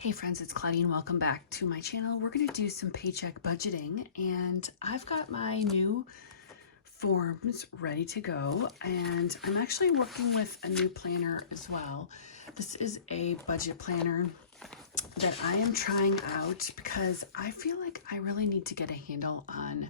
Hey friends, it's Claudine. Welcome back to my channel. We're going to do some paycheck budgeting, and I've got my new forms ready to go, and I'm actually working with a new planner as well. This is a budget planner that I am trying out because I feel like I really need to get a handle on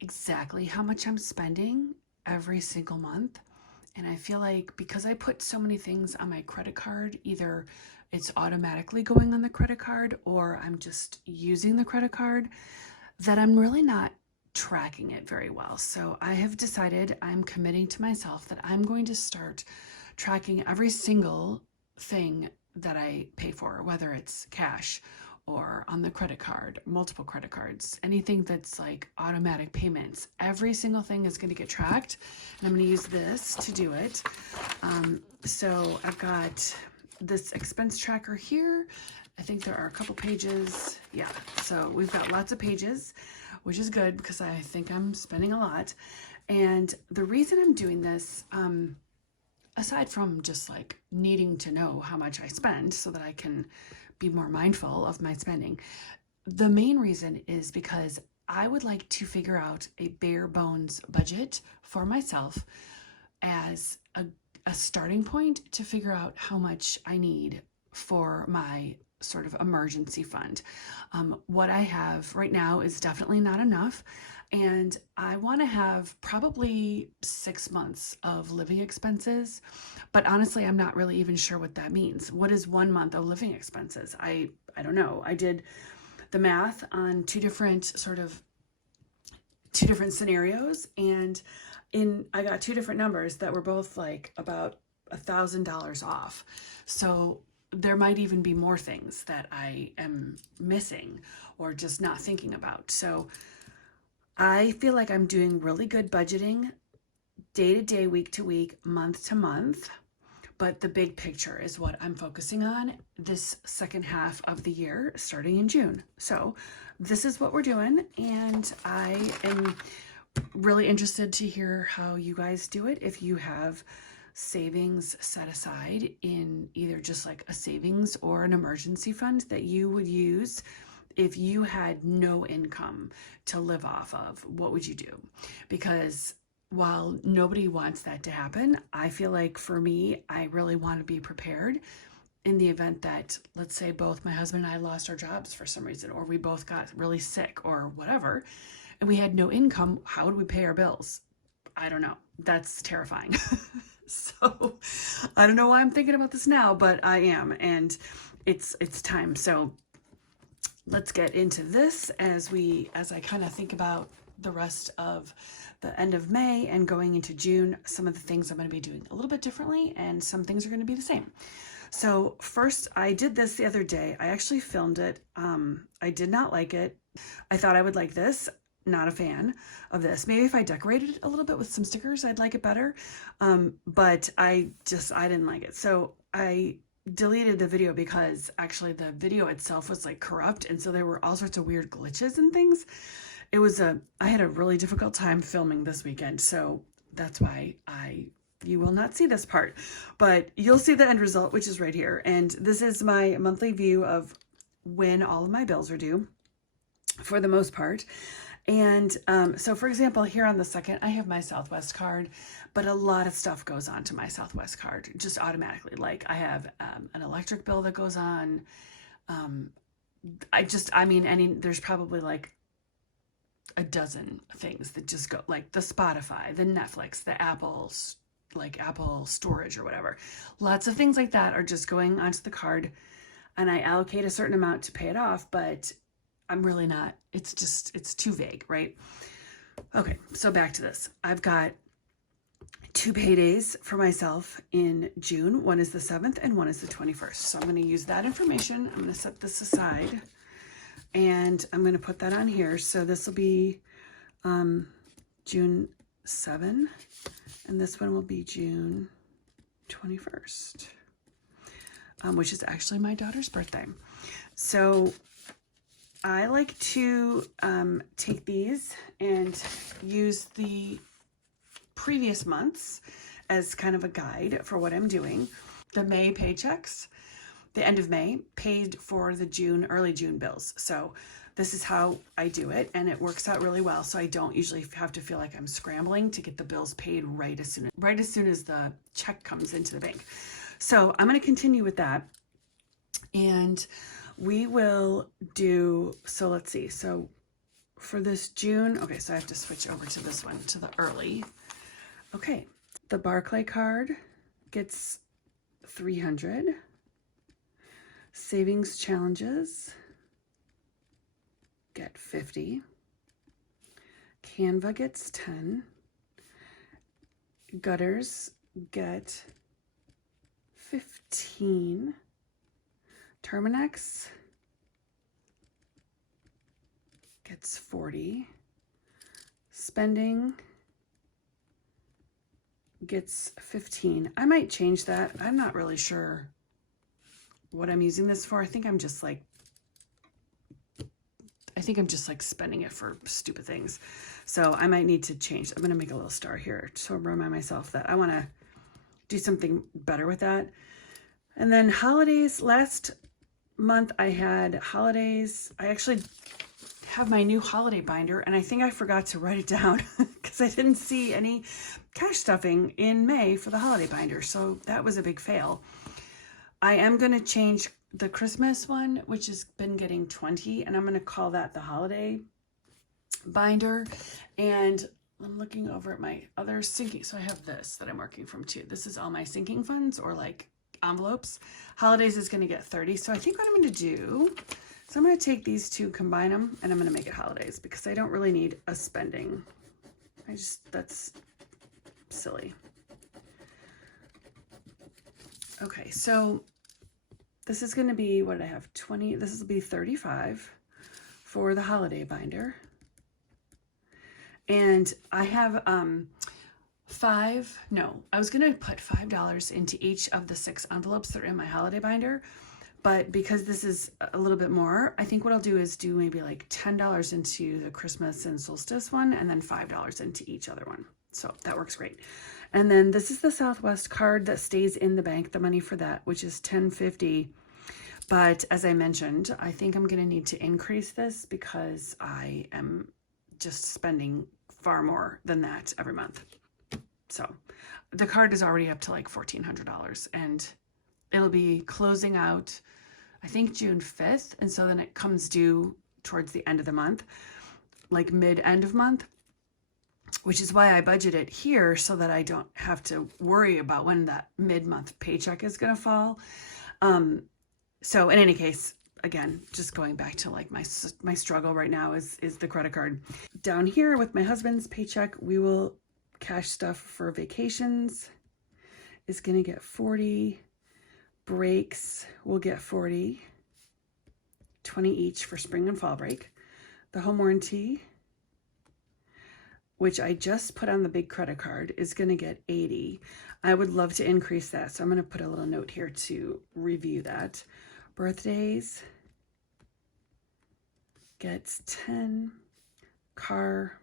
exactly how much I'm spending every single month. And I feel like because I put so many things on my credit card, either it's automatically going on the credit card or I'm just using the credit card, that I'm really not tracking it very well. So I have decided, I'm committing to myself that I'm going to start tracking every single thing that I pay for, whether it's cash or on the credit card, multiple credit cards, anything that's like automatic payments. Every single thing is going to get tracked, and I'm going to use this to do it. So I've got this expense tracker here. I think there are a couple pages. Yeah, so we've got lots of pages, which is good because I think I'm spending a lot. And the reason I'm doing this, aside from just like needing to know how much I spend so that I can be more mindful of my spending, the main reason is because I would like to figure out a bare bones budget for myself as a starting point to figure out how much I need for my sort of emergency fund. What I have right now is definitely not enough, and I want to have probably 6 months of living expenses, but honestly, I'm not really even sure what that means. What is 1 month of living expenses? I don't know. I did the math on two different scenarios, and I got two different numbers that were both like about $1,000 off. So there might even be more things that I am missing or just not thinking about. So I feel like I'm doing really good budgeting day to day, week to week, month to month. But the big picture is what I'm focusing on this second half of the year, starting in June. So this is what we're doing, and I am really interested to hear how you guys do it. If you have savings set aside in either just like a savings or an emergency fund that you would use if you had no income to live off of, what would you do? Because while nobody wants that to happen, I feel like for me, I really want to be prepared in the event that, let's say, both my husband and I lost our jobs for some reason, or we both got really sick or whatever, and we had no income. How would we pay our bills? I don't know. That's terrifying. So I don't know why I'm thinking about this now, but I am, and it's time. So let's get into this as I kind of think about the rest of the end of May and going into June. Some of the things I'm going to be doing a little bit differently, and some things are going to be the same. So first, I did this the other day. I actually filmed it. I did not like it. I thought I would like this. Not a fan of this. Maybe if I decorated it a little bit with some stickers, I'd like it better. But I didn't like it. So I deleted the video because actually the video itself was like corrupt. And so there were all sorts of weird glitches and things. I had a really difficult time filming this weekend. So that's why you will not see this part, but you'll see the end result, which is right here. And this is my monthly view of when all of my bills are due for the most part. And so for example, here on the second, I have my Southwest card, but a lot of stuff goes on to my Southwest card just automatically. Like I have an electric bill that goes on. There's probably like a dozen things that just go, like the Spotify, the Netflix, the Apple storage or whatever. Lots of things like that are just going onto the card, and I allocate a certain amount to pay it off, but I'm really not, it's too vague, right? Okay, so back to this. I've got 2 paydays for myself in June. One is the 7th and one is the 21st. So I'm going to use that information. I'm going to set this aside and I'm going to put that on here. So this will be June 7, and this one will be June 21st, which is actually my daughter's birthday. So I like to take these and use the previous months as kind of a guide for what I'm doing. The May paychecks the end of May, paid for the early June bills. So this is how I do it, and it works out really well. So I don't usually have to feel like I'm scrambling to get the bills paid right as soon as the check comes into the bank. So I'm going to continue with that, and we will do, so let's see. So for this June, okay, so I have to switch over to this one, to the early. Okay, the Barclay card gets 300. Savings challenges get 50. Canva gets 10. Gutters get 15. Terminex gets 40. Spending gets 15. I might change that. I'm not really sure what I'm using this for. I think I'm just like spending it for stupid things. So I might need to change. I'm going to make a little star here to remind myself that I want to do something better with that. And then holidays. Last month I had holidays. I actually have my new holiday binder, and I think I forgot to write it down because I didn't see any cash stuffing in May for the holiday binder. So that was a big fail. I am going to change the Christmas one, which has been getting 20, and I'm going to call that the holiday binder. And I'm looking over at my other sinking. So I have this that I'm working from too. This is all my sinking funds, or like envelopes. Holidays is going to get 30. So I think what I'm going to do, so I'm going to take these two, combine them, and I'm going to make it holidays because I don't really need a spending. That's silly. Okay, so this is going to be, what did I have? 20, this will be 35 for the holiday binder. And I have I was going to put $5 into each of the 6 envelopes that are in my holiday binder. But because this is a little bit more, I think what I'll do is do maybe like $10 into the Christmas and solstice one, and then $5 into each other one. So that works great. And then this is the Southwest card that stays in the bank, the money for that, which is $10.50. But as I mentioned, I think I'm going to need to increase this because I am just spending far more than that every month. So the card is already up to like $1,400, and it'll be closing out, I think, June 5th. And so then it comes due towards the end of the month, like mid-end of month, which is why I budget it here so that I don't have to worry about when that mid-month paycheck is going to fall. So in any case, again, just going back to like my struggle right now is the credit card. Down here with my husband's paycheck, we will cash stuff for vacations is going to get 40. Breaks will get 40. 20 each for spring and fall break. The home warranty, which I just put on the big credit card, is going to get 80. I would love to increase that, so I'm going to put a little note here to review that. Birthdays gets 10. Car,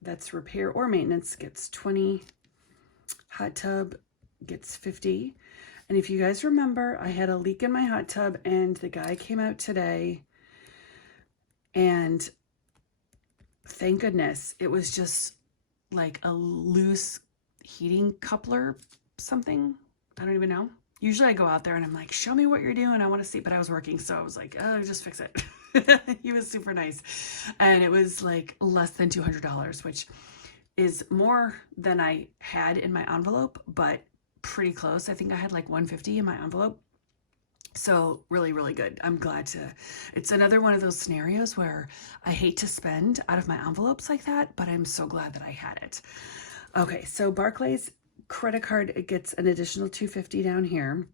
that's repair or maintenance, gets 20. Hot tub gets 50. And if you guys remember, I had a leak in my hot tub, and the guy came out today, and thank goodness it was just like a loose heating coupler something. I don't even know. Usually I go out there and I'm like, show me what you're doing, I want to see, but I was working, so I was like, oh, just fix it. He was super nice, and it was like less than $200, which is more than I had in my envelope, but pretty close. I think I had like $150 in my envelope. So really, really good. I'm glad it's another one of those scenarios where I hate to spend out of my envelopes like that, but I'm so glad that I had it. Okay, so Barclays credit card, it gets an additional $250 down here.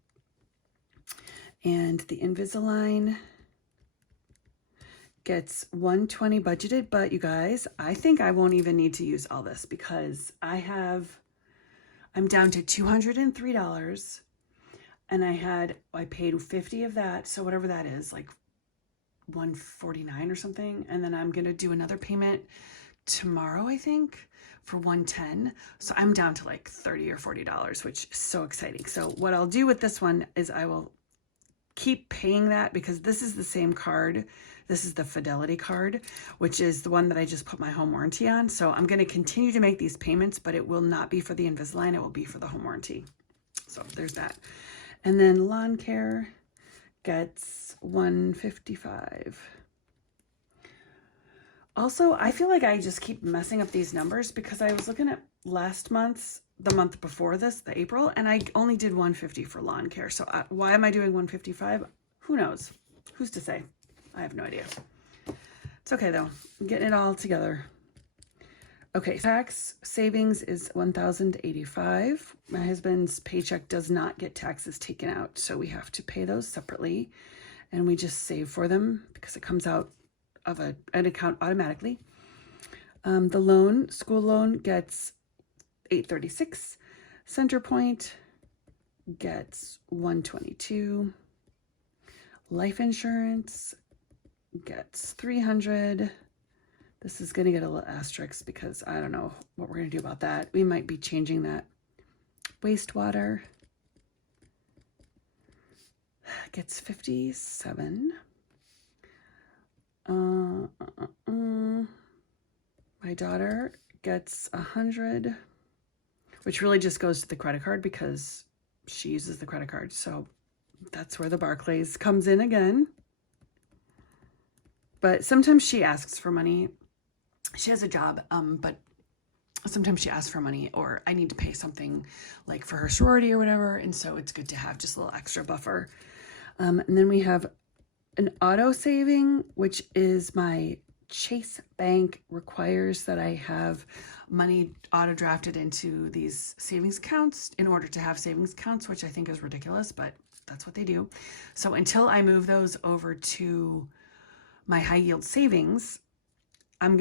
And the Invisalign gets $120 budgeted, but you guys, I think I won't even need to use all this because I'm down to $203, and I paid 50 of that, so whatever that is, like $149 or something, and then I'm gonna do another payment tomorrow, I think, for $110. So I'm down to like $30 or $40, which is so exciting. So what I'll do with this one is I will keep paying that because this is the same card. This is the Fidelity card, which is the one that I just put my home warranty on. So I'm going to continue to make these payments, but it will not be for the Invisalign. It will be for the home warranty. So there's that. And then lawn care gets $155. Also, I feel like I just keep messing up these numbers because I was looking at last month's, the month before this, the April, and I only did $150 for lawn care. So why am I doing $155? Who knows? Who's to say? I have no idea. It's okay though. I'm getting it all together. Okay, tax savings is $1,085. My husband's paycheck does not get taxes taken out, so we have to pay those separately, and we just save for them because it comes out of an account automatically. The loan, school loan, gets $836. Centerpoint gets $122. Life insurance gets $300. This is going to get a little asterisk because I don't know what we're going to do about that. We might be changing that. Wastewater gets $57. My daughter gets $100, which really just goes to the credit card because she uses the credit card. So that's where the Barclays comes in again. But sometimes she asks for money. She has a job, but sometimes she asks for money, or I need to pay something like for her sorority or whatever. And so it's good to have just a little extra buffer. And then we have an auto saving, which is my Chase Bank requires that I have money auto drafted into these savings accounts in order to have savings accounts, which I think is ridiculous, but that's what they do. So until I move those over to my high yield savings, I'm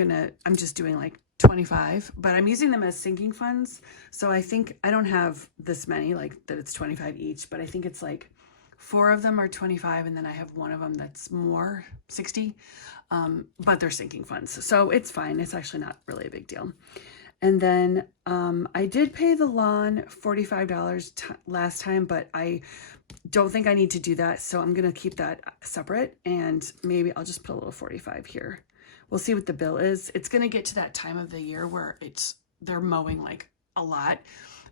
just doing like 25, but I'm using them as sinking funds. So I think I don't have this many, like that it's 25 each, but I think it's like 4 of them are 25, and then I have one of them that's more 60, but they're sinking funds. So it's fine. It's actually not really a big deal. And then I did pay the lawn $45 last time, but I don't think I need to do that. So I'm going to keep that separate, and maybe I'll just put a little 45 here. We'll see what the bill is. It's going to get to that time of the year where they're mowing like a lot,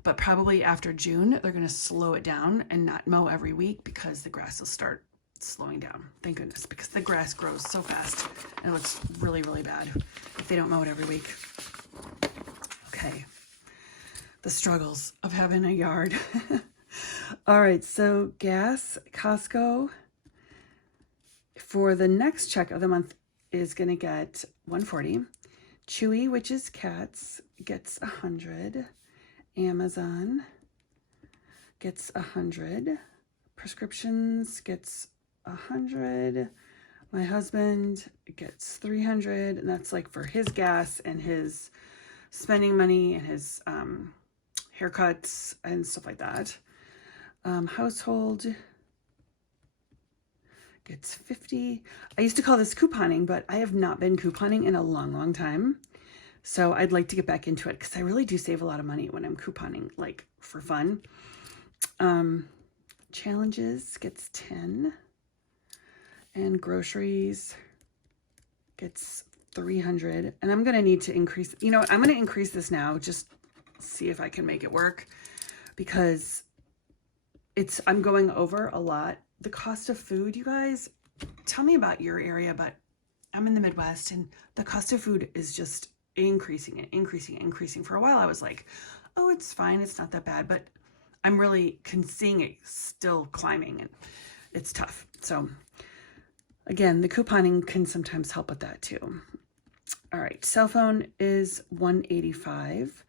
but probably after June, they're going to slow it down and not mow every week because the grass will start slowing down. Thank goodness, because the grass grows so fast and it looks really, really bad if they don't mow it every week. Okay. The struggles of having a yard. All right. So gas, Costco for the next check of the month is going to get $140. Chewy, which is cats, gets $100. Amazon gets $100. Prescriptions gets $100. My husband gets $300, and that's like for his gas and his spending money and his haircuts and stuff like that. Household gets $50. I used to call this couponing, but I have not been couponing in a long, long time. So I'd like to get back into it because I really do save a lot of money when I'm couponing, like for fun. Challenges gets 10. And groceries gets 300. And I'm going to need to increase, you know what, I'm going to increase this now, just see if I can make it work, because I'm going over a lot. The cost of food, you guys, tell me about your area, but I'm in the Midwest and the cost of food is just increasing and increasing and increasing. For a while I was like, oh, it's fine, it's not that bad, but I'm really seeing it still climbing and it's tough. So again, the couponing can sometimes help with that too. All right, cell phone is $185.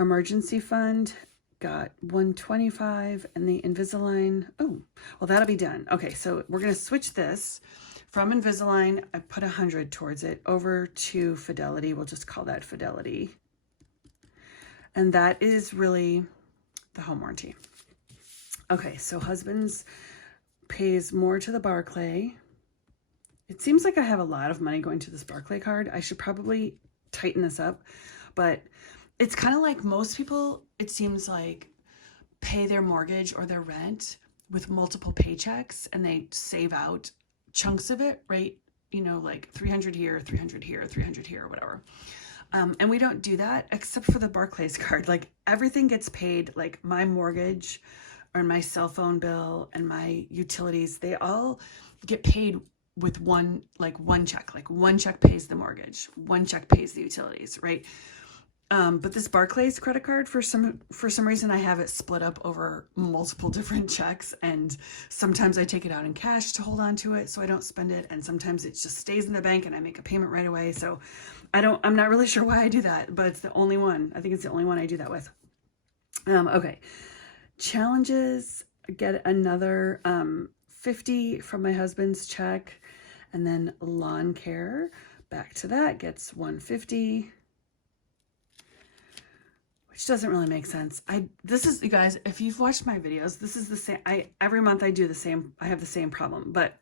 Emergency fund got $125, and the Invisalign, oh, well, that'll be done. Okay, so we're going to switch this from Invisalign. I put 100 towards it over to Fidelity. We'll just call that Fidelity. And that is really the home warranty. Okay, so husband's pays more to the Barclay. It seems like I have a lot of money going to this Barclay card. I should probably tighten this up, but it's kind of like most people, it seems like, pay their mortgage or their rent with multiple paychecks, and they save out chunks of it, right? You know, like 300 here, 300 here, 300 here, or whatever. And we don't do that except for the Barclays card. Like everything gets paid, like my mortgage or my cell phone bill and my utilities, they all get paid with one check. Like one check pays the mortgage, one check pays the utilities, right? But this Barclays credit card, for some reason, I have it split up over multiple different checks, and sometimes I take it out in cash to hold on to it so I don't spend it, and sometimes it just stays in the bank and I make a payment right away. So I'm not really sure why I do that, but it's the only one. I think it's the only one I do that with. Okay. Challenges, get another 50 from my husband's check, and then lawn care, back to that, gets 150. Which doesn't really make sense. This is, you guys, if you've watched my videos, this is the same. Every month I do the same. I have the same problem, but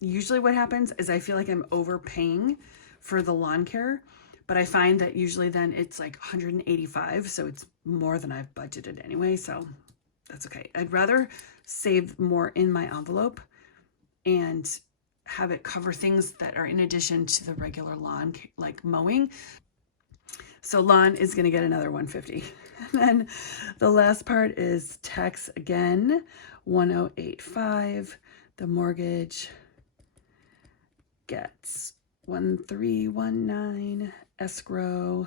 usually what happens is I feel like I'm overpaying for the lawn care, but I find that usually then it's like 185, so it's more than I've budgeted anyway, so that's okay. I'd rather save more in my envelope and have it cover things that are in addition to the regular lawn, like mowing. So lawn is going to get another 150. And then the last part is tax again, 1085. The mortgage gets 1319. Escrow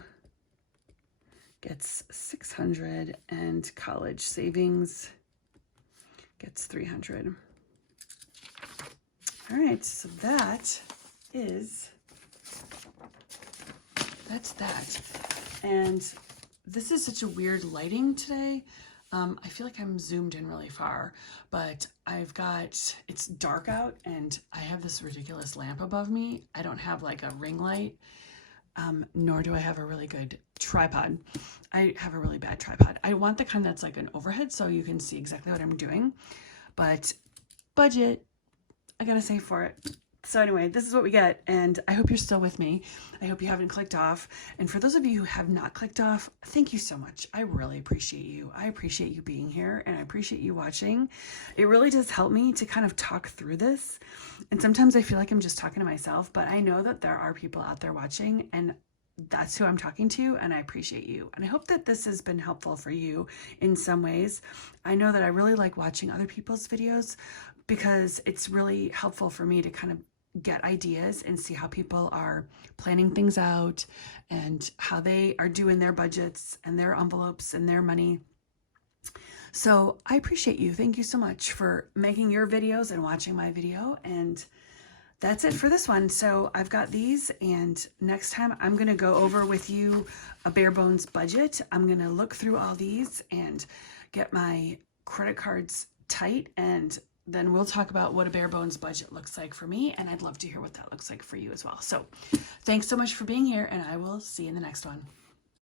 gets 600, and college savings gets 300. All right, so that's that. And this is such a weird lighting today. I feel like I'm zoomed in really far, but it's dark out and I have this ridiculous lamp above me. I don't have like a ring light, nor do I have a really good tripod. I have a really bad tripod. I want the kind that's like an overhead so you can see exactly what I'm doing, but budget, I gotta save for it. So anyway, this is what we get, and I hope you're still with me. I hope you haven't clicked off. And for those of you who have not clicked off, thank you so much. I really appreciate you. I appreciate you being here, and I appreciate you watching. It really does help me to kind of talk through this. And sometimes I feel like I'm just talking to myself, but I know that there are people out there watching, and that's who I'm talking to, and I appreciate you. And I hope that this has been helpful for you in some ways. I know that I really like watching other people's videos because it's really helpful for me to kind of get ideas and see how people are planning things out and how they are doing their budgets and their envelopes and their money. So I appreciate you. Thank you so much for making your videos and watching my video. And that's it for this one. So I've got these, and next time I'm going to go over with you a bare bones budget. I'm going to look through all these and get my credit cards tight, and then we'll talk about what a bare bones budget looks like for me, and I'd love to hear what that looks like for you as well. So thanks so much for being here, and I will see you in the next one.